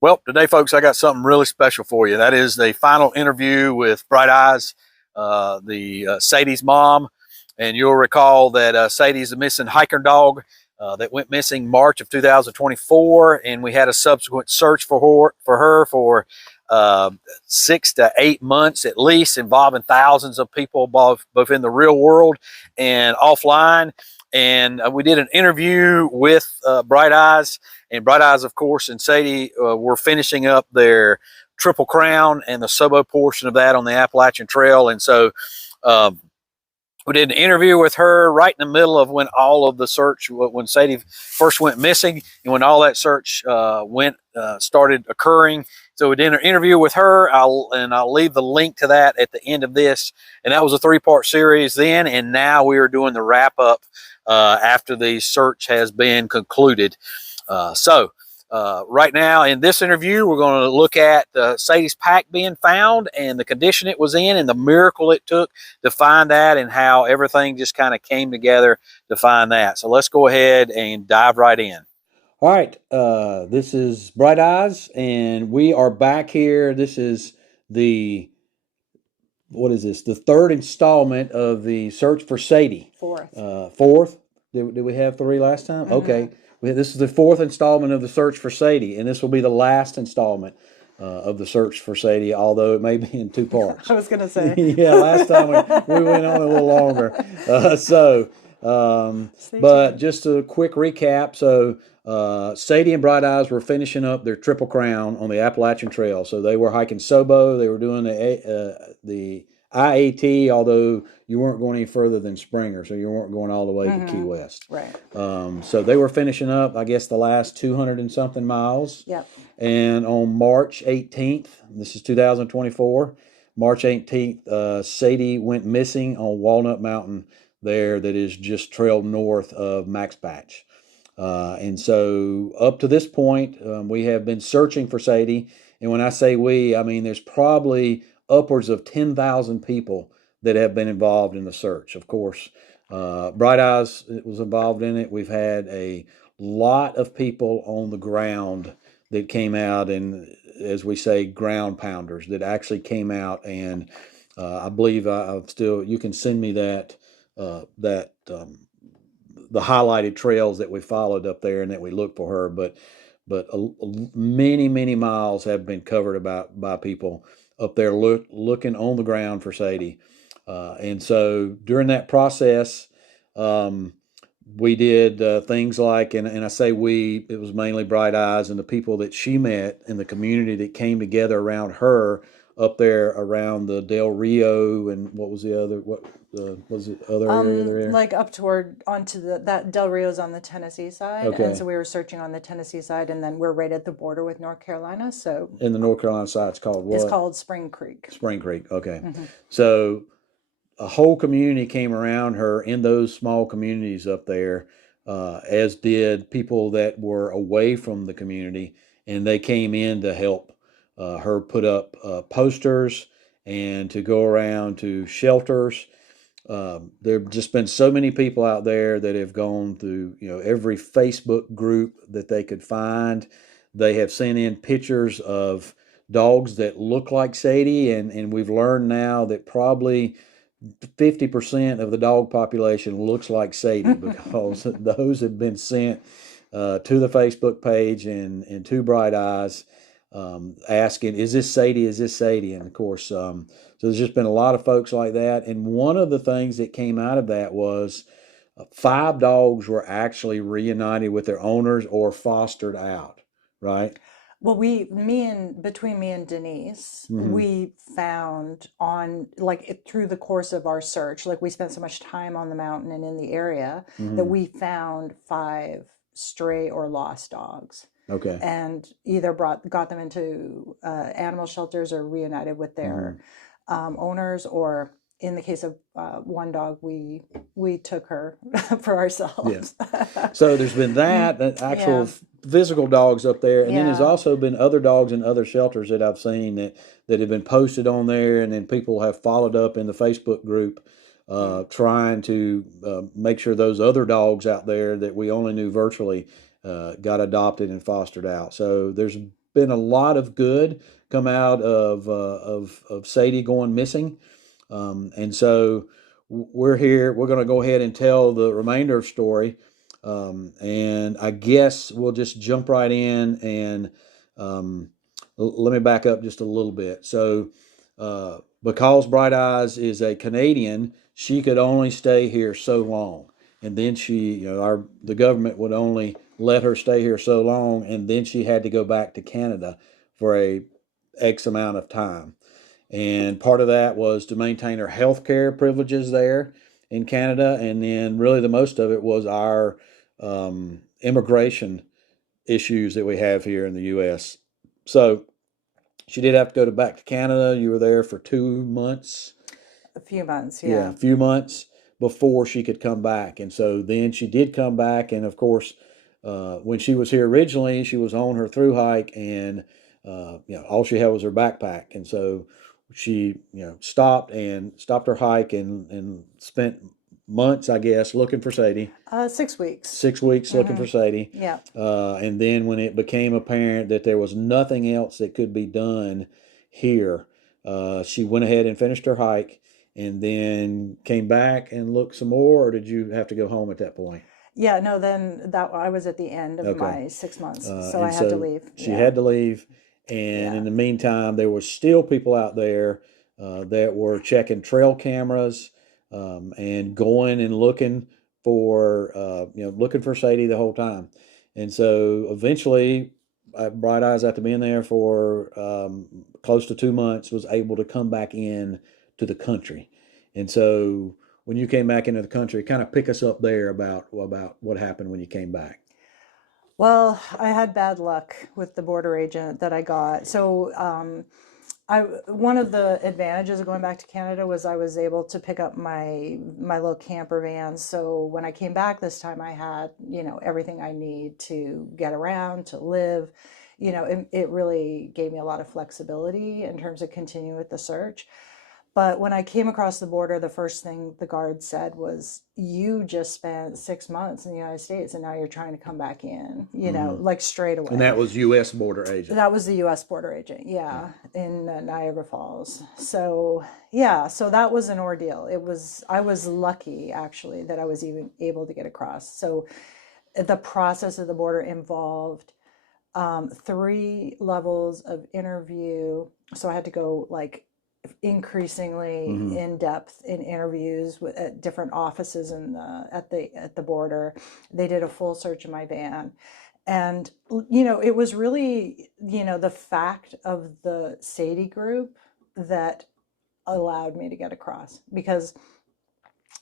Well, today, folks, I got something really special for you. That is the final interview with Bright Eyes, Sadie's mom. And you'll recall that Sadie's a missing hiker dog that went missing March of 2024, and we had a subsequent search for her for 6 to 8 months at least, involving thousands of people both in the real world and offline. And we did an interview with Bright Eyes. And Bright Eyes, of course, and Sadie were finishing up their Triple Crown and the Sobo portion of that on the Appalachian Trail. And so we did an interview with her right in the middle of when all of the search, when Sadie first went missing and when all that search started occurring. So we did an interview with her, I'll leave the link to that at the end of this. And that was a 3-part series then, and now we are doing the wrap-up after the search has been concluded. Right now in this interview, we're going to look at Sadie's pack being found and the condition it was in and the miracle it took to find that and how everything just kind of came together to find that. So let's go ahead and dive right in. All right, this is Bright Eyes, and we are back here. This is the, what is this? The third installment of the search for Sadie. Fourth. Did we have 3 last time? Mm-hmm. Okay. This is the 4th installment of the search for Sadie, and this will be the last installment of the search for Sadie, although it may be in 2 parts. I was going to say. Yeah, last time we went on a little longer. But just a quick recap. So Sadie and Bright Eyes were finishing up their Triple Crown on the Appalachian Trail. So they were hiking Sobo. They were doing the IAT, although you weren't going any further than Springer, so you weren't going all the way to Key West. Right. So they were finishing up, I guess, the last 200 and something miles. Yep. And on March 18th, this is 2024, March 18th, Sadie went missing on Walnut Mountain there that is just trailed north of Max Patch. And so up to this point, we have been searching for Sadie. And when I say we, I mean there's probably upwards of 10,000 people that have been involved in the search. Of course, Bright Eyes was involved in it. We've had a lot of people on the ground that came out, and as we say, ground pounders that actually came out. And I believe you can send me the highlighted trails that we followed up there and that we looked for her. But many miles have been covered by people up there looking on the ground for Sadie. And so during that process, we did things like, and I say we, it was mainly Bright Eyes and the people that she met in the community that came together around her up there around the Del Rio, and what was the other, was it other area there? Like up toward onto that Del Rio's on the Tennessee side. Okay. And so we were searching on the Tennessee side, and then we're right at the border with North Carolina. So in the North Carolina side, it's called what? It's called Spring Creek. Spring Creek, okay. Mm-hmm. So a whole community came around her in those small communities up there, as did people that were away from the community, and they came in to help her put up posters and to go around to shelters. There have just been so many people out there that have gone through, every Facebook group that they could find. They have sent in pictures of dogs that look like Sadie, and we've learned now that probably 50% of the dog population looks like Sadie because those have been sent to the Facebook page and to Bright Eyes, asking, is this Sadie? Is this Sadie? And of course, so there's just been a lot of folks like that. And one of the things that came out of that was 5 dogs were actually reunited with their owners or fostered out, right? Well, between me and Denise, we found through the course of our search, like we spent so much time on the mountain and in the area that we found 5 stray or lost dogs. Okay. And either got them into animal shelters or reunited with their owners, or in the case of one dog, we took her for ourselves. Yeah. So there's been that actual physical dogs up there, and then there's also been other dogs in other shelters that I've seen that have been posted on there, and then people have followed up in the Facebook group trying to make sure those other dogs out there that we only knew virtually got adopted and fostered out. So there's been a lot of good come out of Sadie going missing. And so we're here. We're going to go ahead and tell the remainder of the story. And I guess we'll just jump right in and let me back up just a little bit. So because Bright Eyes is a Canadian, she could only stay here so long. And then the government would only let her stay here so long, and then she had to go back to Canada for a X amount of time. And part of that was to maintain her health care privileges there in Canada. And then really the most of it was our immigration issues that we have here in the U.S. So she did have to go back to Canada. You were there for 2 months. A few months, yeah. Yeah, a few months before she could come back. And so then she did come back. And of course, when she was here originally, she was on her thru hike, and all she had was her backpack. And so she stopped her hike and spent months, I guess, looking for Sadie. 6 weeks. 6 weeks looking for Sadie. Yeah. And then when it became apparent that there was nothing else that could be done here, she went ahead and finished her hike and then came back and looked some more, or did you have to go home at that point? Yeah, no, then I was at the end of my 6 months, so I had to leave. She had to leave. And in the meantime, there were still people out there that were checking trail cameras and going and looking for Sadie the whole time. And so eventually, Bright Eyes, after being there for close to 2 months, was able to come back in to the country. And so when you came back into the country, kind of pick us up there about what happened when you came back. Well, I had bad luck with the border agent that I got. So one of the advantages of going back to Canada was I was able to pick up my little camper van. So when I came back this time, I had, everything I need to get around, to live. It really gave me a lot of flexibility in terms of continuing with the search. But when I came across the border, the first thing the guard said was, you just spent 6 months in the United States and now you're trying to come back in, like straight away. And that was U.S. border agent. That was the U.S. border agent, in Niagara Falls. So, so that was an ordeal. I was lucky, actually, that I was even able to get across. So the process of the border involved 3 levels of interview. So I had to go increasingly in depth in interviews at different offices at the border. They did a full search of my van, and it was really the fact of the Sadie group that allowed me to get across, because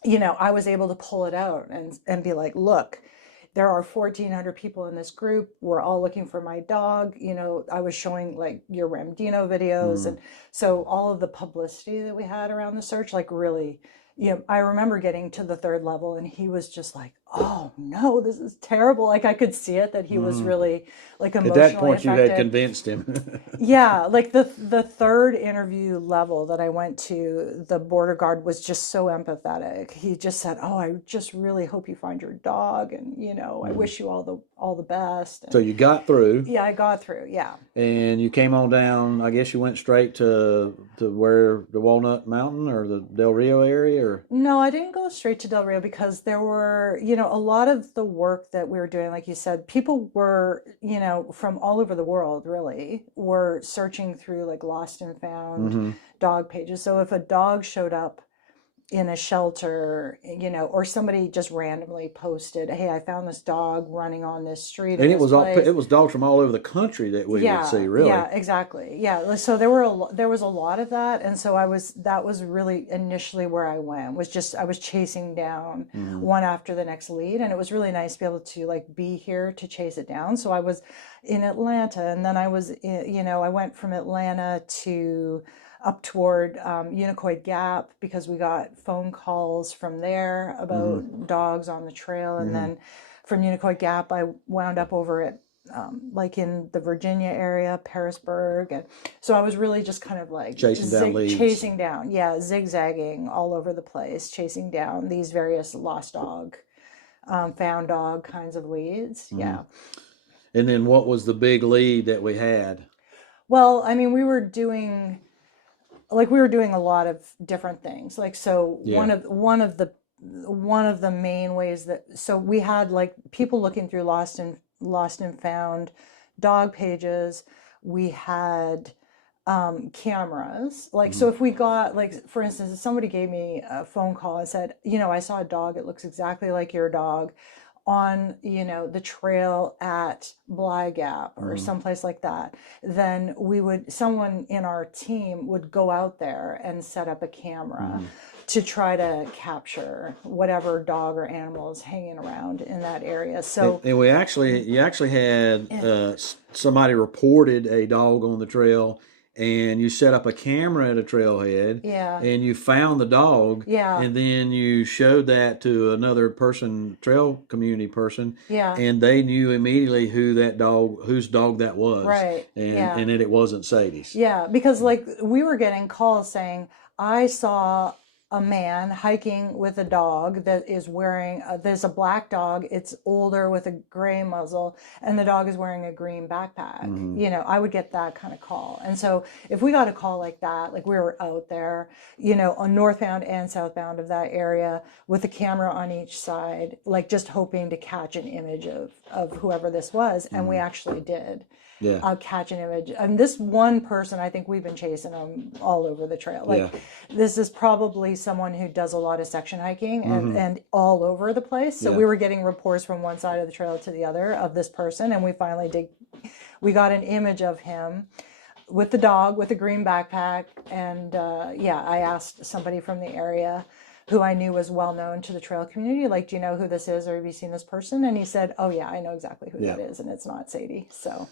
I was able to pull it out and be like, look, there are 1,400 people in this group. We're all looking for my dog. I was showing your Ramdino videos. And so all of the publicity that we had around the search, really, I remember getting to the 3rd level and he was just like, oh no, this is terrible. I could see it, that he was really emotionally at that point affected. You had convinced him. Yeah, the 3rd interview level that I went to, the border guard was just so empathetic. He just said, oh, I just really hope you find your dog, and I wish you all the best. And so you got through. Yeah, I got through. Yeah. And you came on down. I guess you went straight to where the Walnut Mountain or the Del Rio area, or? No, I didn't go straight to Del Rio, because there were a lot of the work that we were doing, like you said, people were from all over the world, really, were searching through lost and found dog pages. So if a dog showed up in a shelter, or somebody just randomly posted, hey, I found this dog running on this street. And it was dogs from all over the country that we would see, really. Yeah, exactly. Yeah. So there was a lot of that. And so that was really initially where I went, I was chasing down one after the next lead. And it was really nice to be able to be here to chase it down. So I was in Atlanta, and then I went from Atlanta to up toward Unicoi Gap, because we got phone calls from there about dogs on the trail. And then from Unicoi Gap, I wound up over at in the Virginia area, Parisburg. And so I was really just kind of chasing down, zigzagging all over the place, chasing down these various lost dog, found dog kinds of leads. Yeah. And then what was the big lead that we had? Well, I mean, we were doing a lot of different things. Like, so Yeah. one of the main ways that, so we had like people looking through lost and found dog pages. We had cameras. Like, so if we got, like, for instance, if somebody gave me a phone call and said, you know, I saw a dog, it looks exactly like your dog on, you know, the trail at Bly Gap or someplace like that, then someone in our team would go out there and set up a camera to try to capture whatever dog or animal is hanging around in that area. So, and you actually had somebody reported a dog on the trail, and you set up a camera at a trailhead, yeah, and you found the dog, yeah, and then you showed that to another person, trail community person, yeah, and they knew immediately whose dog that was, right, and yeah. and it wasn't Sadie's. Yeah, because like we were getting calls saying, I saw a man hiking with a dog that is wearing, there's a black dog, it's older with a gray muzzle, and the dog is wearing a green backpack. You know, I would get that kind of call. And so if we got a call like that, like we were out there, you know, on northbound and southbound of that area with a camera on each side, like just hoping to catch an image of whoever this was. And we actually did. Yeah. Catch an image. And this one person, I think we've been chasing them all over the trail. Like, this is probably someone who does a lot of section hiking and all over the place. So we were getting reports from one side of the trail to the other of this person. And we got an image of him with the dog with a green backpack. And I asked somebody from the area who I knew was well known to the trail community, like, do you know who this is, or have you seen this person? And he said, oh yeah, I know exactly who that is, and it's not Sadie. So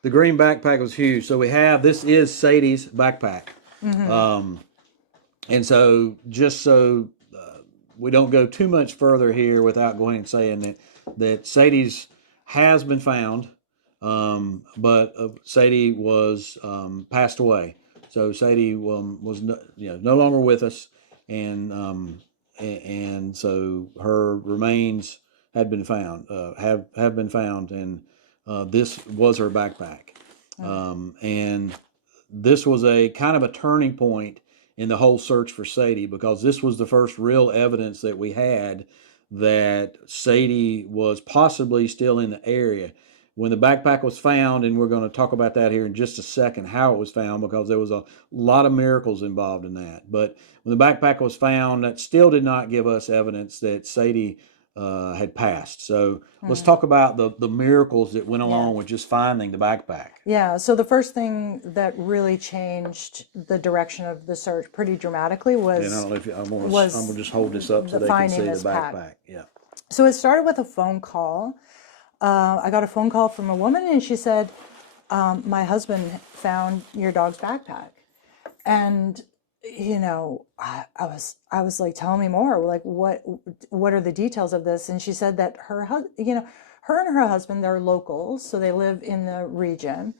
the green backpack was huge. So this is Sadie's backpack. And so just so we don't go too much further here without going and saying that Sadie's has been found, but Sadie was passed away. So Sadie was no longer with us. And so her remains had been found, have been found, and this was her backpack. And this was a kind of a turning point in the whole search for Sadie, because this was the first real evidence that we had that Sadie was possibly still in the area. When the backpack was found, and we're going to talk about that here in just a second, how it was found, because there was a lot of miracles involved in that. But when the backpack was found, that still did not give us evidence that Sadie had passed. So let's talk about the miracles that went along with just finding the backpack. Yeah, so the first thing that really changed the direction of the search pretty dramatically was... And I don't know if I'm going to just hold this up so they can see the backpack. Yeah. So it started with a phone call. I got a phone call from a woman, and she said, my husband found your dog's backpack. And, you know, I was like, tell me more. Like, what are the details of this? And she said that her and her husband, they're locals, so they live in the region.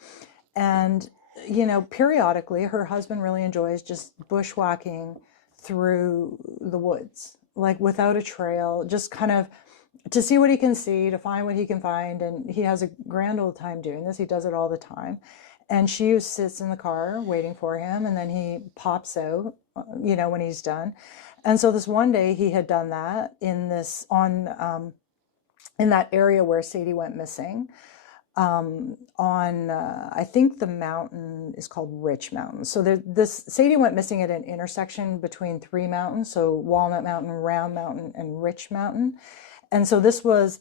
And, you know, periodically her husband really enjoys just bushwhacking through the woods, like without a trail, just kind of to see what he can see, to find what he can find. And he has a grand old time doing this. He does it all the time. And she sits in the car waiting for him, and then he pops out, you know, when he's done. And so this one day he had done that in that area where Sadie went missing, I think the mountain is called Rich Mountain. So Sadie went missing at an intersection between three mountains, so Walnut Mountain, Round Mountain, and Rich Mountain. And so this was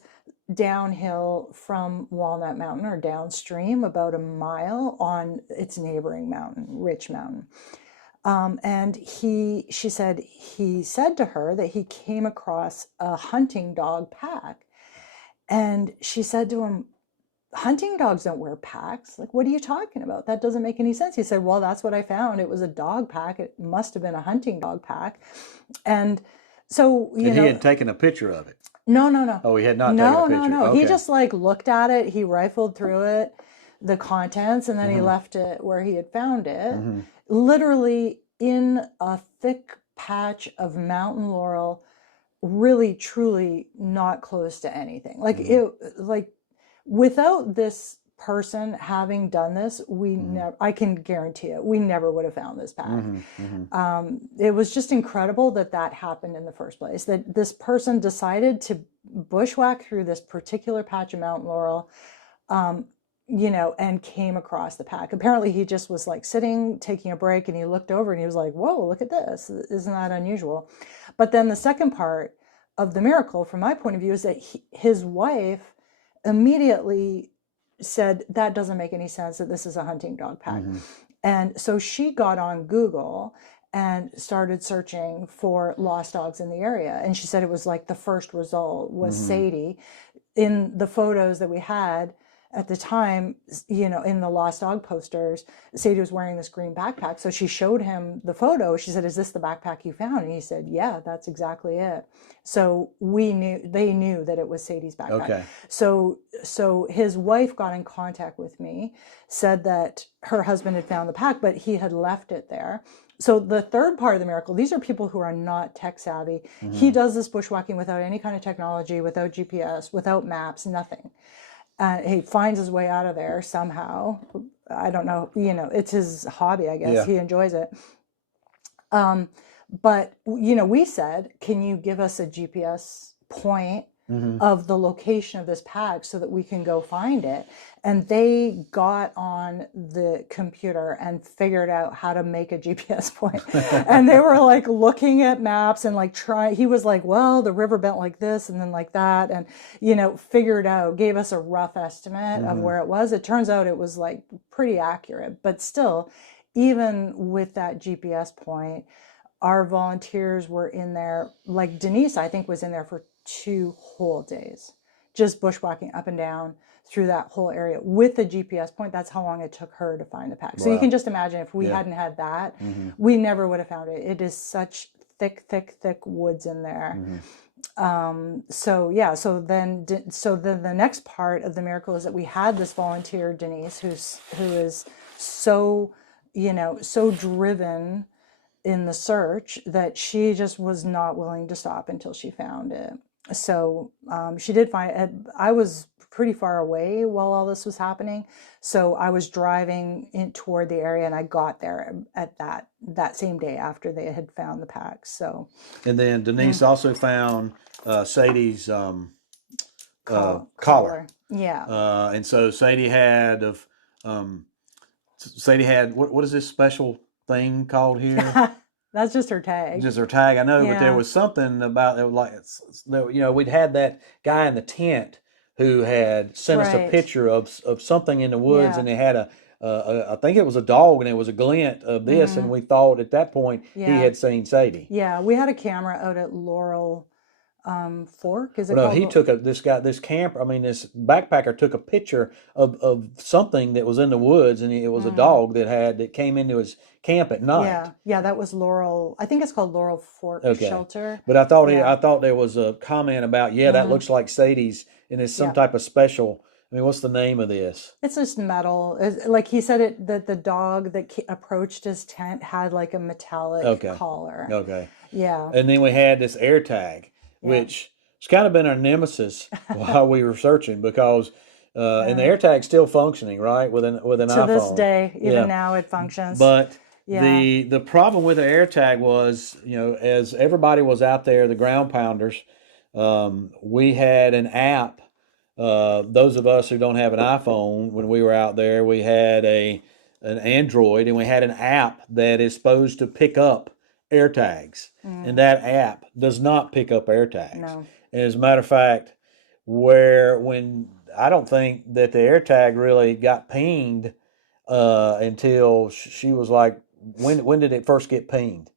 downhill from Walnut Mountain, or downstream about a mile on its neighboring mountain, Rich Mountain. And she said he said to her that he came across a hunting dog pack. And she said to him, hunting dogs don't wear packs. Like, what are you talking about? That doesn't make any sense. He said, well, that's what I found. It was a dog pack. It must have been a hunting dog pack. And so, he had taken a picture of it. No. Oh, he had not taken a picture. No. Okay. He just like looked at it. He rifled through it, the contents, and then he left it where he had found it, literally in a thick patch of mountain laurel, really, truly not close to anything. Like without this person having done this, I can guarantee it, we never would have found this pack. It was just incredible that happened in the first place, that this person decided to bushwhack through this particular patch of mountain laurel, and came across the pack. Apparently he just was like sitting, taking a break, and he looked over and he was like, whoa, look at this. Isn't that unusual? But then the second part of the miracle, from my point of view, is that his wife immediately said, that doesn't make any sense, that this is a hunting dog pack. And so she got on Google and started searching for lost dogs in the area. And she said it was like the first result was Sadie. In the photos that we had at the time, in the lost dog posters, Sadie was wearing this green backpack. So she showed him the photo. She said, is this the backpack you found? And he said, yeah, that's exactly it. So they knew that it was Sadie's backpack. Okay. So his wife got in contact with me, said that her husband had found the pack, but he had left it there. So the third part of the miracle, these are people who are not tech savvy. He does this bushwhacking without any kind of technology, without GPS, without maps, nothing. He finds his way out of there somehow. I don't know, it's his hobby, I guess. Yeah. He enjoys it. But, we said, can you give us a GPS point of the location of this pack so that we can go find it? And they got on the computer and figured out how to make a GPS point. And they were like looking at maps and like he was like, well, the river bent like this and then like that. And, figured out, gave us a rough estimate of where it was. It turns out it was like pretty accurate, but still, even with that GPS point, our volunteers were in there, like Denise, I think, was in there for 2 whole days, just bushwhacking up and down through that whole area with the GPS point. That's how long it took her to find the pack. So you can just imagine if we hadn't had that, we never would have found it. It is such thick woods in there. So then the next part of the miracle is that we had this volunteer, Denise, who is so, so driven in the search that she just was not willing to stop until she found it. So she did find it. I was pretty far away while all this was happening, so I was driving toward the area, and I got there at that same day after they had found the pack. So, and then Denise also found Sadie's collar. Yeah. And so Sadie had what is this special thing called here? That's just her tag. Just her tag, I know, but there was something about it, like, we'd had that guy in the tent who had sent us a picture of something in the woods, and they had I think it was a dog, and it was a glint of this, and we thought at that point he had seen Sadie. Yeah, we had a camera out at Laurel Fork. Is it? No, he took this backpacker took a picture of something that was in the woods, and it was a dog that came into his camp at night. Yeah, that was Laurel. I think it's called Laurel Fork Shelter. But I thought there was a comment about that looks like Sadie's, and it's some type of special. I mean, what's the name of this? It's just metal. Like he said, that the dog that approached his tent had like a metallic collar. Okay. Yeah. And then we had this air tag, which has kind of been our nemesis while we were searching, because and the air tag's still functioning, right, with an iPhone. To this day, even now it functions. But the problem with the air tag was, as everybody was out there, the ground pounders, we had an app. Those of us who don't have an iPhone, when we were out there, we had an Android, and we had an app that is supposed to pick up air tags, and that app does not pick up air tags. No. And as a matter of fact, when I don't think that the air tag really got pinged until she was like, when did it first get pinged?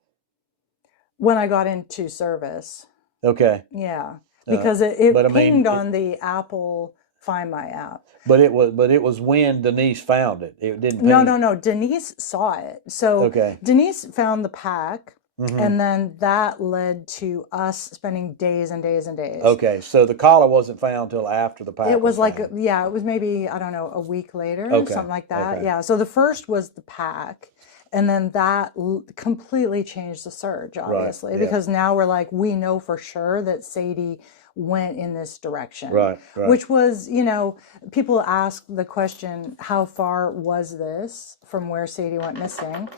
When I got into service. Okay. Yeah. Because it pinged on the Apple Find My app. But it was when Denise found it. It didn't ping. No. Denise saw it. So Denise found the pack, and then that led to us spending days and days and days. Okay, so the collar wasn't found till after the pack. It was like found. it was maybe, I don't know, a week later, something like that. Okay. Yeah. So the first was the pack. And then that completely changed the search, obviously, because now we're like, we know for sure that Sadie went in this direction. Right. Which was, you know, people ask the question, how far was this from where Sadie went missing?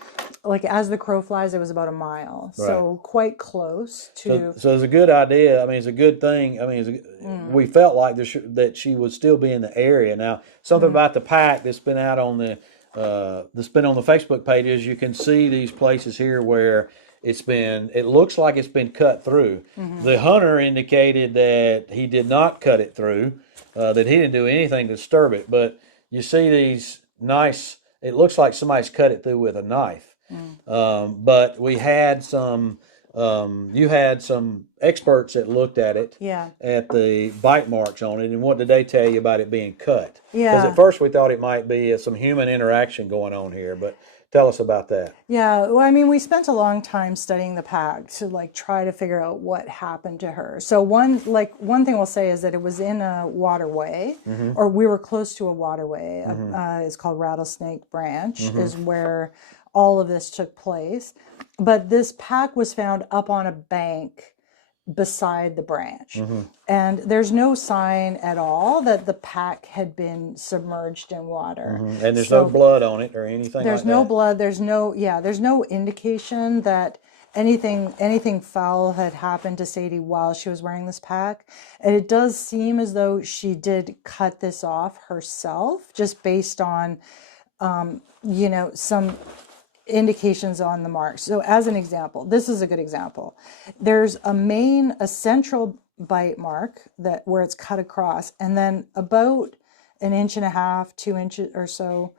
Like, as the crow flies, it was about a mile. So quite close to. So it's a good idea. I mean, it's a good thing. I mean, we felt like that she would still be in the area. Now, something about the pack that's been out on the Facebook pages, you can see these places here where it looks like it's been cut through. The hunter indicated that he did not cut it through, that he didn't do anything to disturb it. But you see these nice, it looks like somebody's cut it through with a knife. But we had some, you had some experts that looked at it, at the bite marks on it. And what did they tell you about it being cut? Because at first we thought it might be some human interaction going on here, but tell us about that. Yeah, well, I mean, we spent a long time studying the pack to like try to figure out what happened to her. So one thing we'll say is that it was in a waterway, or we were close to a waterway. It's called Rattlesnake Branch, is where all of this took place. But this pack was found up on a bank beside the branch. And there's no sign at all that the pack had been submerged in water. And there's no blood on it or anything like that? There's no blood. There's no indication that anything foul had happened to Sadie while she was wearing this pack. And it does seem as though she did cut this off herself, just based on, you know, some indications on the marks. So as an example, this is a good example. There's a central bite mark where it's cut across, and then about 1.5 inches, 2 inches or so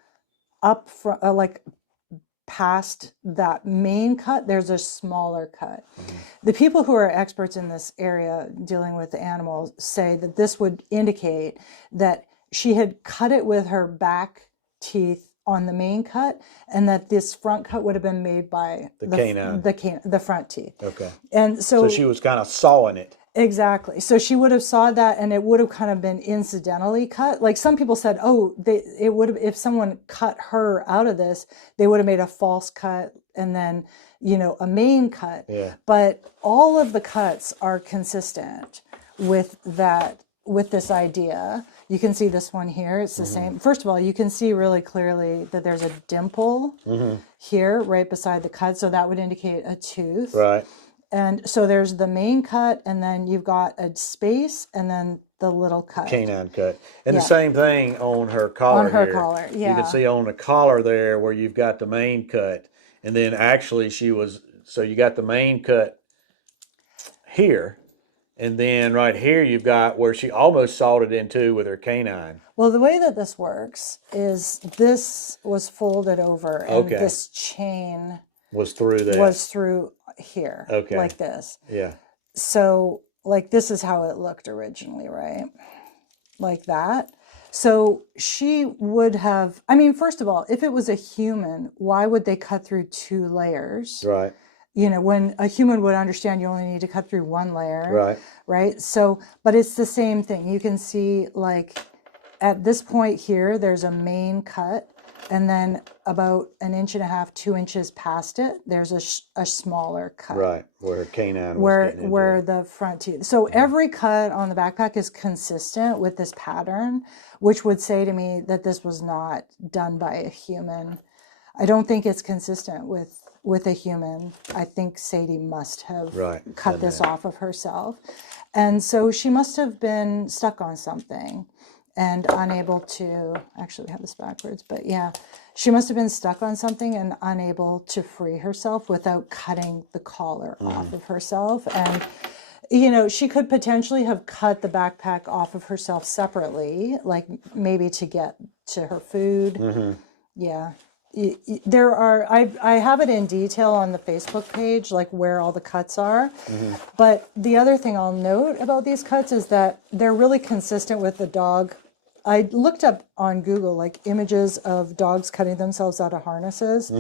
up from like past that main cut, there's a smaller cut. The people who are experts in this area dealing with the animals say that this would indicate that she had cut it with her back teeth on the main cut, and that this front cut would have been made by the front teeth. Okay. And so she was kind of sawing it. Exactly. So she would have sawed that, and it would have kind of been incidentally cut. Like some people said, it would have, if someone cut her out of this, they would have made a false cut and then, you know, a main cut. Yeah. But all of the cuts are consistent with this idea. You can see this one here. It's the same. First of all, you can see really clearly that there's a dimple here right beside the cut. So that would indicate a tooth. Right. And so there's the main cut, and then you've got a space, and then the little cut. Canine cut. And the same thing on her collar. On her collar, yeah. You can see on the collar there where you've got the main cut. And then actually so you got the main cut here. And then right here you've got where she almost sawed it into with her canine. Well, the way that this works is this was folded over, and this chain was through that. Was through here, like this. Yeah. So, like, this is how it looked originally, right? Like that. So she would have, I mean, first of all, if it was a human, why would they cut through 2 layers? Right. You know, when a human would understand you only need to cut through 1 layer. Right. Right. So, but it's the same thing. You can see, like, at this point here, there's a main cut. And then about 1.5 inches, 2 inches past it, there's a smaller cut. Right, where her canine was where the front teeth. So every cut on the backpack is consistent with this pattern, which would say to me that this was not done by a human. I don't think it's consistent with a human. I think Sadie must have cut this off of herself. And so she must have been stuck on something and unable to, actually we have this backwards, but yeah, she must have been stuck on something and unable to free herself without cutting the collar off of herself. And, you know, she could potentially have cut the backpack off of herself separately, like maybe to get to her food. Yeah. There are, I have it in detail on the Facebook page, like where all the cuts are. But the other thing I'll note about these cuts is that they're really consistent with the dog. I looked up on Google like images of dogs cutting themselves out of harnesses,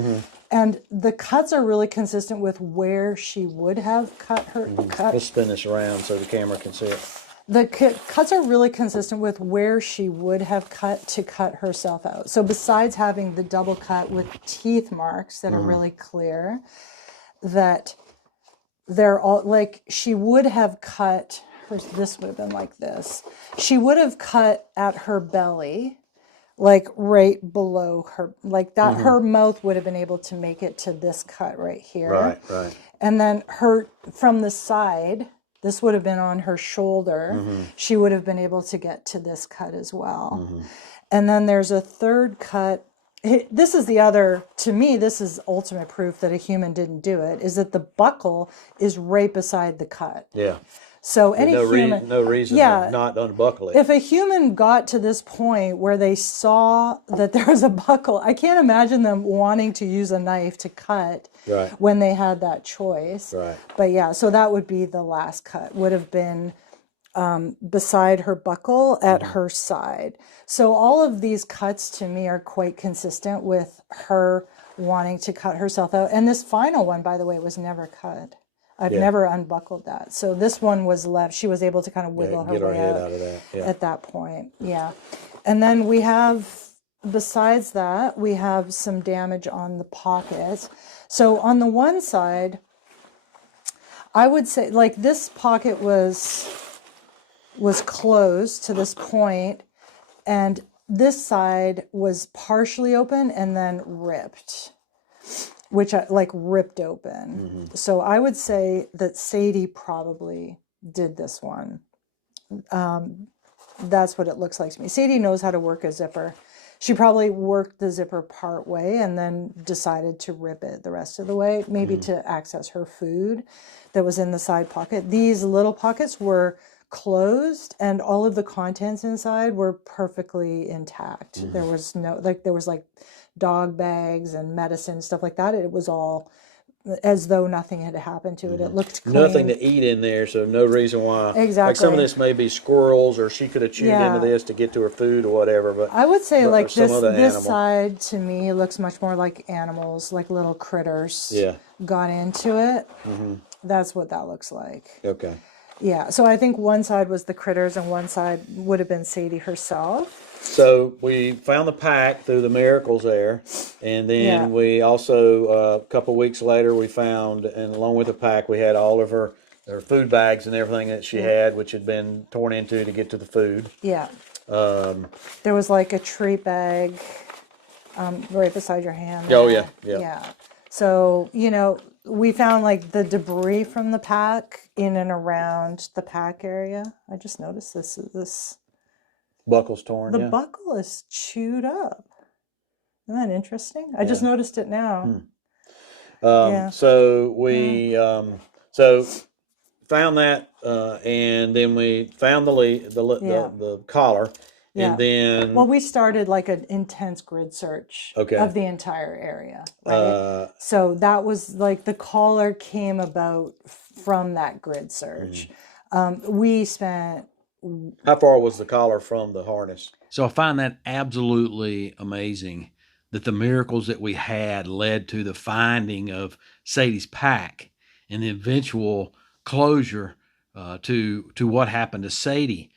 and the cuts are really consistent with where she would have cut her cut. Let's spin this around so the camera can see it. The cuts are really consistent with where she would have cut to cut herself out. So besides having the double cut with teeth marks that are really clear, that they're all like she would have cut this would have been like this. She would have cut at her belly, like right below her, like that. Her mouth would have been able to make it to this cut right here. Right. And then from the side, this would have been on her shoulder. She would have been able to get to this cut as well. And then there's a third cut. This is to me, this is ultimate proof that a human didn't do it, is that the buckle is right beside the cut. Yeah. So any no human, reason to not unbuckle it. if a human got to this point where they saw that there was a buckle, I can't imagine them wanting to use a knife to cut when they had that choice. Right. But yeah, so that would be the last cut, would have been beside her buckle at her side. So all of these cuts to me are quite consistent with her wanting to cut herself out. And this final one, by the way, was never cut. I've never unbuckled that. So this one was left. She was able to kind of wiggle her way head out of that. at that point. Yeah. And then we have, besides that, we have some damage on the pockets. So on the one side, I would say like this pocket was closed to this point, and this side was partially open and then ripped, which I like ripped open. So I would say that Sadie probably did this one. That's what it looks like to me. Sadie knows how to work a zipper. She probably worked the zipper part way and then decided to rip it the rest of the way, maybe to access her food that was in the side pocket. These little pockets were closed and all of the contents inside were perfectly intact. There was no, there was dog bags and medicine, stuff like that. It was all as though nothing had happened to it. It looked clean. Nothing to eat in there, so no reason why. Exactly. Like some of this may be squirrels, or she could have chewed into this to get to her food or whatever. But I would say like this animal. side to me looks much more like animals, like little critters got into it. That's what that looks like. Okay. Yeah, so I think one side was the critters and one side would have been Sadie herself. So we found the pack through the miracles there, and then we also, a couple weeks later, we found, and along with the pack, we had all of her food bags and everything that she had, which had been torn into to get to the food. Yeah. There was like a treat bag right beside your hand. Oh, yeah. Yeah. So, we found like the debris from the pack in and around the pack area. I just noticed this. Buckle's torn. The buckle is chewed up. Isn't that interesting? I just noticed it now. So we so found that, and then we found the collar, and then we started like an intense grid search of the entire area. Right? So that was like the collar came about from that grid search. We spent. How far was the collar from the harness? So I find that absolutely amazing that the miracles that we had led to the finding of Sadie's pack and the eventual closure to what happened to Sadie.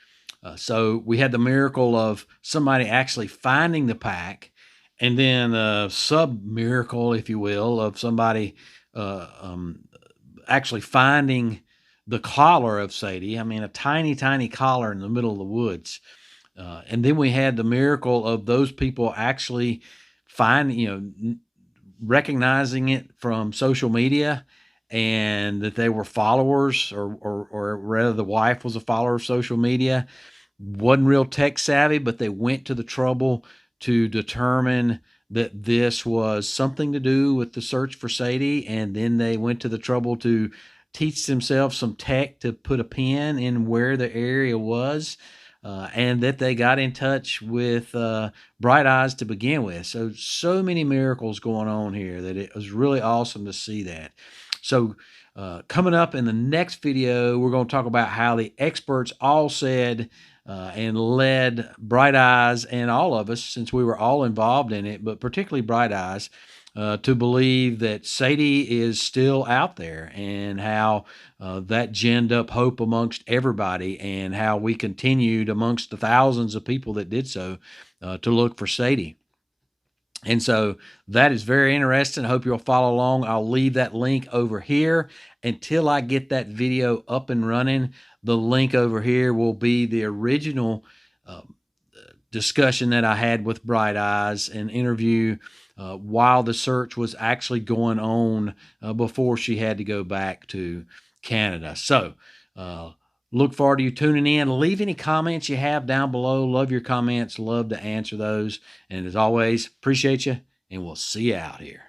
So we had the miracle of somebody actually finding the pack, and then a sub-miracle, if you will, of somebody actually finding the collar of Sadie. I mean, a tiny, tiny collar in the middle of the woods. And then we had the miracle of those people actually finding, recognizing it from social media, and that they were followers, or rather the wife was a follower of social media. Wasn't real tech savvy, but they went to the trouble to determine that this was something to do with the search for Sadie. And then they went to the trouble to teach themselves some tech to put a pin in where the area was, and that they got in touch with Bright Eyes to begin with. So many miracles going on here that it was really awesome to see that. So coming up in the next video, we're going to talk about how the experts all said and led Bright Eyes and all of us, since we were all involved in it, but particularly Bright Eyes, to believe that Sadie is still out there, and how that ginned up hope amongst everybody, and how we continued amongst the thousands of people that did so to look for Sadie. And so that is very interesting. I hope you'll follow along. I'll leave that link over here until I get that video up and running. the link over here will be the original discussion that I had with Bright Eyes, an interview while the search was actually going on before she had to go back to Canada. So look forward to you tuning in. Leave any comments you have down below. Love your comments. Love to answer those. And as always, appreciate you, and we'll see you out here.